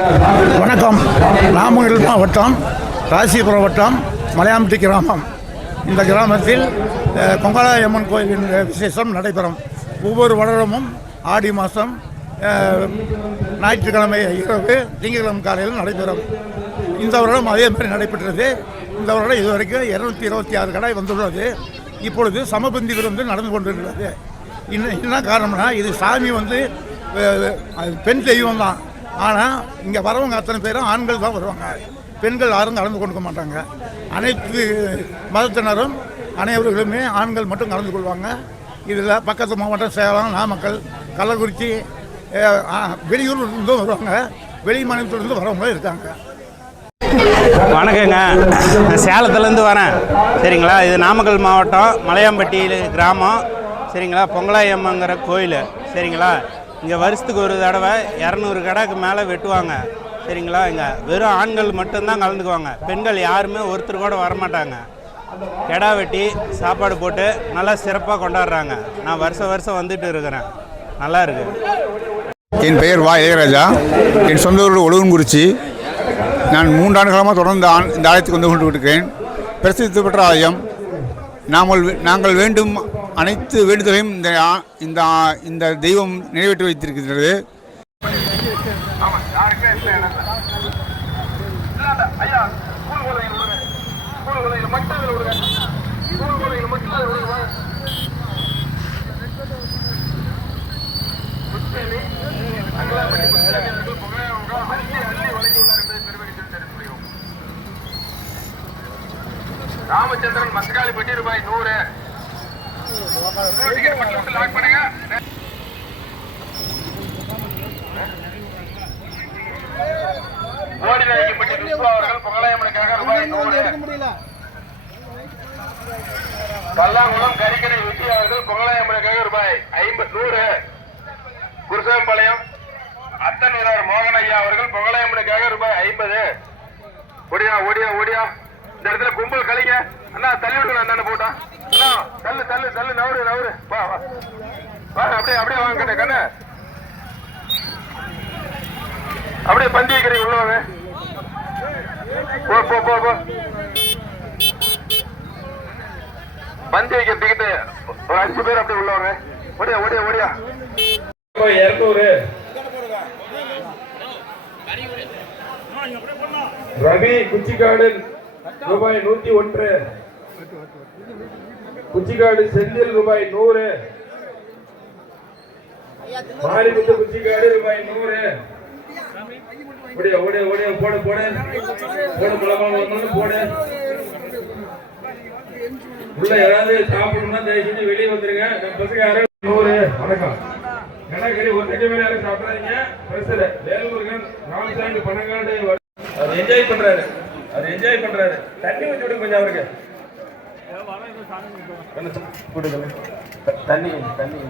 வணக்கம். நாமக்கல் மாவட்டம் ராசிபுரம் வட்டம் மலையாம்பட்டி கிராமம். இந்த கிராமத்தில் பொங்கலாயம்மன் கோயிலின் விசேஷம் நடைபெறும். ஒவ்வொரு வருடமும் ஆடி மாதம் ஞாயிற்றுக்கிழமை இரவு திங்கட்கிழமை காலையில் நடைபெறும். இந்த வருடம் அதே மாதிரி நடைபெற்றது. இந்த வருடம் இதுவரைக்கும் 226 கடை வந்துள்ளது. இப்பொழுது சமபந்தி விருந்து நடந்து கொண்டிருக்கிறது. என்ன காரணம்னா, இது சாமி பெண் தெய்வம் தான். ஆனால் இங்கே வரவங்க அத்தனை பேரும் ஆண்கள் தான் வருவாங்க. பெண்கள் யாரும் கலந்து கொண்டு மாட்டாங்க. அனைத்து மதத்தினரும் அனைவர்களுமே ஆண்கள் மட்டும் கலந்து கொள்வாங்க. இதில் பக்கத்து மாவட்டம் சேலம், நாமக்கல், கள்ளக்குறிச்சி, வெளியூர்லேருந்தும் வருவாங்க. வெளி மாநிலத்திலிருந்து வரவங்க இருக்காங்க. வணக்கங்க, சேலத்துலேருந்து வரேன். சரிங்களா, இது நாமக்கல் மாவட்டம் மலையாம்பட்டி கிராமம். சரிங்களா, பொங்கலாயம்மங்கிற கோயில். சரிங்களா, இங்கே வருஷத்துக்கு ஒரு தடவை 200 கடைக்கு மேலே வெட்டுவாங்க. சரிங்களா, இங்கே வெறும் ஆண்கள் மட்டும்தான் கலந்துக்குவாங்க. பெண்கள் யாருமே ஒருத்தர் கூட வரமாட்டாங்க. கெடா வெட்டி சாப்பாடு போட்டு நல்லா சிறப்பாக கொண்டாடுறாங்க. நான் வருஷம் வந்துட்டு இருக்கிறேன். நல்லா இருக்கு. என் பெயர் வா இளையராஜா. என் சொந்த ஊர் ஒழுங்குறிச்சி. நான் 3 ஆண்டு காலமாக தொடர்ந்து இந்த ஆலயத்துக்கு வந்து கொண்டு இருக்கிறேன். பிரசித்தி பெற்ற ஆலயம். நாங்கள் வேண்டும் அனைத்து வேண்டுதலையும் இந்த தெய்வம் நிறைவேற்றி வைத்திருக்கிறது. ராமச்சந்திரன் மசகாலிப்பட்டி ரூபாய் 100. லாக் பண்ணுங்க. ஓடிநாயக்கப்பட்டி விஸ்வா அவர்கள் பொங்கலாயம்மனுக்காக ரூபாய் 100. பல்லாங்குளம் கரிக்கடை விஜய் அவர்கள் பொங்கலாயம்மனுக்காக ரூபாய் 100. குருசாமிபாளையம் அத்தனூரார் மோகன் ஐயா அவர்கள் பொங்கலாயம்மனுக்காக ரூபாய் 50. ஓடியா ஓடியா ஓடியா. இந்த இடத்துல கும்பல் கலைங்க. அண்ணா தள்ளி விடுங்க. அண்ணா போட்டா தள்ளு தள்ளு தள்ளு. நவரு நவரு. வா வா. அப்படியே அப்படியே வாங்க கண்ணு. அப்படியே பந்தி வைக்கிறீங்க. உள்ளவாங்க. போ போ போ போ. பந்தி வைக்கிற டிக்கெட்டு ஒரு 5 பேர் அப்படியே உள்ளவாங்க. ஓடியா ஓடியா ஓடியா. 200. ரவி குச்சிக்காடு ரூபாய் 101. குச்சிக்காடு செந்தில் ரூபாய் 100. மாரிமுத்து குச்சிக்காடு ரூபாய் 100. ஓடியா ஓடியா ஓடியா. போடு போடு போடு. மிளகாய் போடு. உள்ள யாராவது சாப்பிடணும்னா தயவு செஞ்சு வெளியே வந்துருங்க. நம்ம பசங்க யாரும் 100. வணக்கம். கணக்கறி ஒரு தடவை மேல யாரும் சாப்பிடாதீங்க. பிரசல வேலூர்கன் ராமசாமி பனங்காடு அவர் என்ஜாய் பண்றாரு. தண்ணி ஊற்றி விடுங்க கொஞ்சம் அவருக்கு. தண்ணி தண்ணி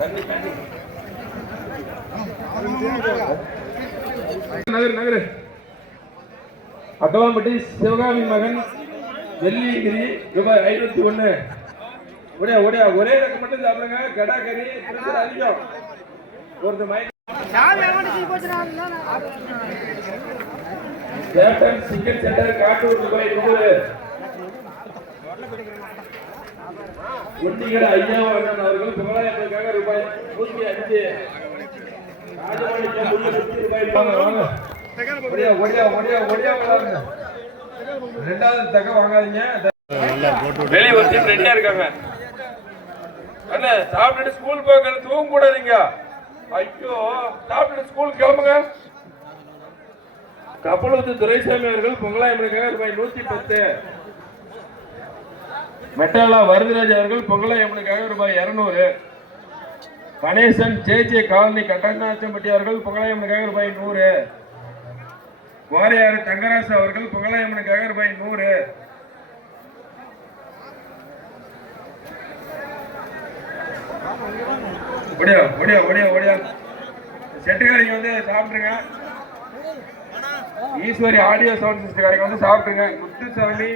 தண்ணி தண்ணி. நகரு அக்கலாம்பட்டி சிவகாமி மகன் வெள்ளிகிரி ரூபாய் 501. ஒடியா ஒடியா. ஒரே ரகம் மட்டும் சாப்பிடுங்க. கடா கறி அதிகம். ஒரு mind captain chicken centre Kattur ரூபாய் 100. ஒட்டிகட ஐயாவண்ணன் அவர்கள் பொங்கலாயம்மனுக்காக ரூபாய் 105. ராஜபாணி ரூபாய். ஒடியா ஒடியா ஒடியா ஒடியா. ரெண்டாவது தக்க வாங்காதீங்க. வெளியே ஒரு டீம் ரெடியா இருக்காங்க. அண்ணா சாப்பிட்டுட்டு ஸ்கூல் போக தூங்க கூடாதீங்க. ஐயோ, சாப்பிட்டுட்டு ஸ்கூல் கிளம்புங்க. கப்பலத்து துரைசாமி அவர்கள் பொங்கலாயம்மனுக்காக ரூபாய் 110. மெட்டாலா வரதராஜ் அவர்கள் பொங்கலாயம்மனுக்காக ரூபாய் 200. கணேசன் ஜே காலனி கட்டணாச்சம்பட்டி அவர்கள் பொங்கலாயம்மனுக்காக ரூபாய் 100. வாரியாறு தங்கராசு அவர்கள் பொங்கலாயம்மனுக்காக ரூபாய் 100. ஒடியா ஒடியா ஒடியா ஒடியா. செட்டுக்காரங்க சாப்பிட்டுருங்க. ஈஸ்வரி ஆடியோ சவுண்ட் சிஸ்டக்காரங்க சாப்பிட்டுருங்க. முத்துசாமி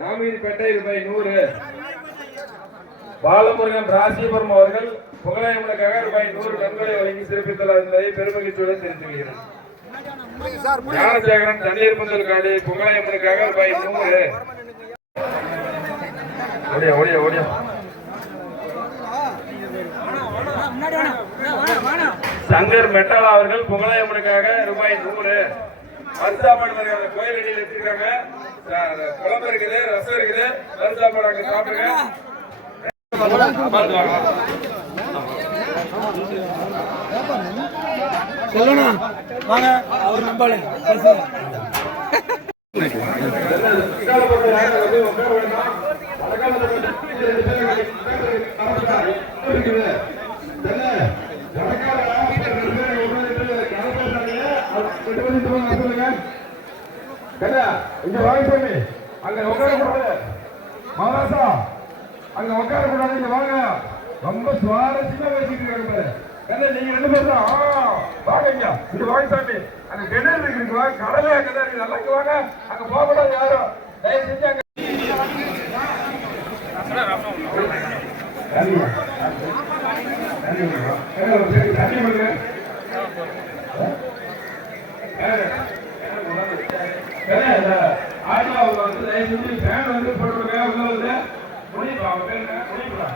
நாமீர்பேட்டை ரூபாய் 100. பாலமுருகன் ராசிபுரம் அவர்கள் புகழாயம்மனுக்காக ரூபாய் 100 நன்கொடை வழங்கி சிறப்பித்துள்ளார் என்பதை பெருமகிழ்ச்சியுடன் தெரிவித்துள்ளனர். ஞானசேகரன் தண்ணீர் பந்தல் காடி பொங்கலாயம்மனுக்காக ரூபாய் 100. ஓடியா ஓடியா ஓடியா. சங்கர் மெட்டாலா அவர்கள் பொங்கலாயம்மனுக்காக ரூபாய் 100. மருந்தாமன் கோயில் அடியில் வச்சிருக்காங்க. குழம்பு இருக்குது, ரசம் இருக்குது, மருந்தாமன் அங்க சாப்பிடுங்க. சொல்லணும் வாங்க அவர் நம்பாளு இங்க வாங்க சாமி, அங்க உட்கார கூடாது. மகாராசா அங்க உட்கார கூடாது, இங்க வாங்க. ரொம்ப சுவாரஸ்யமா பேசிட்டு இருக்காங்க. நீங்க 2 பேர் தான் வாங்க, இங்க வாங்க சாமி. அங்க கிணறு இருக்குங்களா, கடலை அங்கதான் இருக்கு, நல்லா இங்க வாங்க. அங்க போக கூடாது யாரும், தயவு செஞ்சு அங்க ஆடியோவில் வந்து தயவு செஞ்சு ஃபேன் வந்து போட்டுருங்க. உள்ள வந்து முடிப்பா அவங்க பேர் முடிப்பா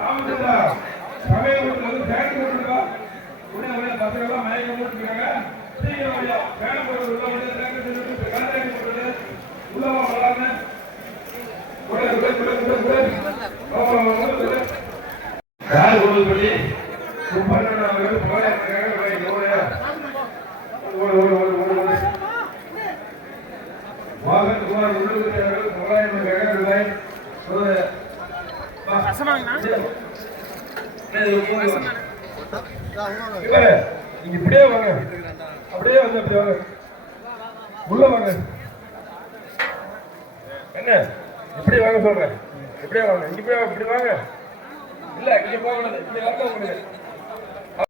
ராமச்சந்திரா சமையல் வீட்டில் வந்து ஃபேன் போட்டுருக்கா. உடனே பசங்கள்லாம் மயக்கம் போட்டுருக்காங்க. சீக்கிரம் வழியா ஃபேன் போட்டு உள்ள வந்து கலந்தாடி போட்டு உள்ளவா வராங்க. யார் கொடுத்து பண்ணி சுப்பண்ணன் அவர்கள் மோகன் குமார் உள்ளூர் அவர்கள் ரூபாய் நீங்க இப்படியே வாங்க, அப்படியே வந்து அப்படி வாங்க, உள்ள வாங்க. என்ன இப்படி வாங்க சொல்றேன், இப்படியே வாங்க, இங்க போய் இப்படி வாங்க. இல்ல இங்க போக கூடாது, இப்படி வாங்க. உங்களுக்கு